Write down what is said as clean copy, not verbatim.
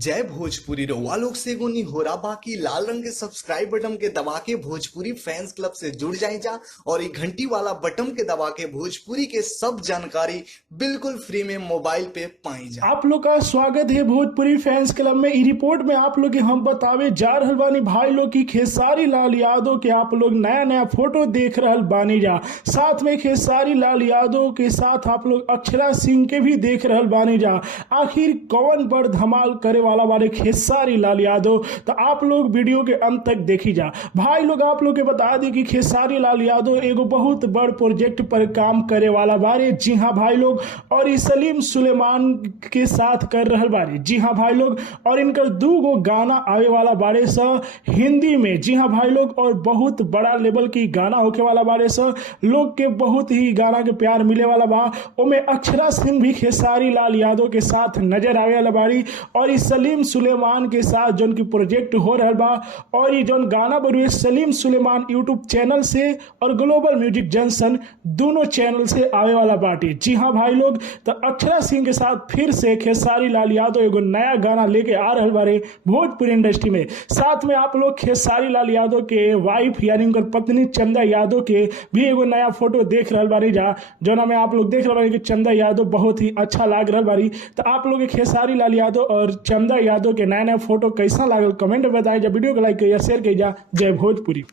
जय भोजपुरी रउआ लोग से एगो निहोरा बाकी लाल रंग के सब्सक्राइब बटन के दबा के भोजपुरी फैंस क्लब से जुड़ जाए जा और ये घंटी वाला बटन के दबा के भोजपुरी के सब जानकारी बिल्कुल फ्री में मोबाइल पे पाई जा। आप लोग का स्वागत है भोजपुरी फैंस क्लब में। ई रिपोर्ट में आप लोग के हम बतावे जा रहल बानी भाई लोग की खेसारी लाल यादव के आप लोग नया नया फोटो देख रहल बानी जा। साथ में खेसारी लाल यादव के साथ आप लोग अक्षरा सिंह के भी देख रहल बानी जा। आखिर कौन बड़ धमाल करे वाला वाले खेसारी लाल यादव, तो आप लोग वीडियो के अंत तक देखी जा। भाई लोग आप लोग के बता दें कि खेसारी लाल यादव एगो बहुत बड़ प्रोजेक्ट पर काम करे वाला बारे। जी हाँ भाई लोग, और ये सलीम सुलेमान के साथ कर रहल बारे। जी हाँ भाई लोग, और इनकर दो गो गाना आवे वाला बारे सा हिंदी में। जी हाँ भाई लोग, और बहुत बड़ा लेवल की गाना होके वाला बारे सा। लोग के बहुत ही गाना के प्यार मिले वाला बा। ओमे अक्षरा सिंह भी खेसारी लाल यादव के साथ नजर आवे वाला बारी, और इस सलीम सुलेमान के साथ जोन की प्रोजेक्ट हो रहा बा। और ये जोन गाना बरुए सलीम सुलेमान यूट्यूब चैनल से और ग्लोबल म्यूजिक जंक्शन दोनों चैनल से आवे वाला बाटे। जी हाँ भाई लोग, तो अक्षरा सिंह के साथ फिर से खेसारी लाल यादव एगो नया गाना लेके आ रहल बारे भोजपुरी इंडस्ट्री में। साथ में आप लोग खेसारी लाल यादव के वाइफ यानी उनकर पत्नी चंदा यादव के भी एगो नया फोटो देख रहल बारी जा, जोना में आप लोग देख रहल बारी कि चंदा यादव बहुत ही अच्छा लाग रहल बारी। तो आप लोग खेसारी लाल यादव और चंदा यादव के नया नया फोटो कैसा लागल कमेंट में बताएं। जब वीडियो को लाइक करिए, शेयर करिए। जय भोजपुरी।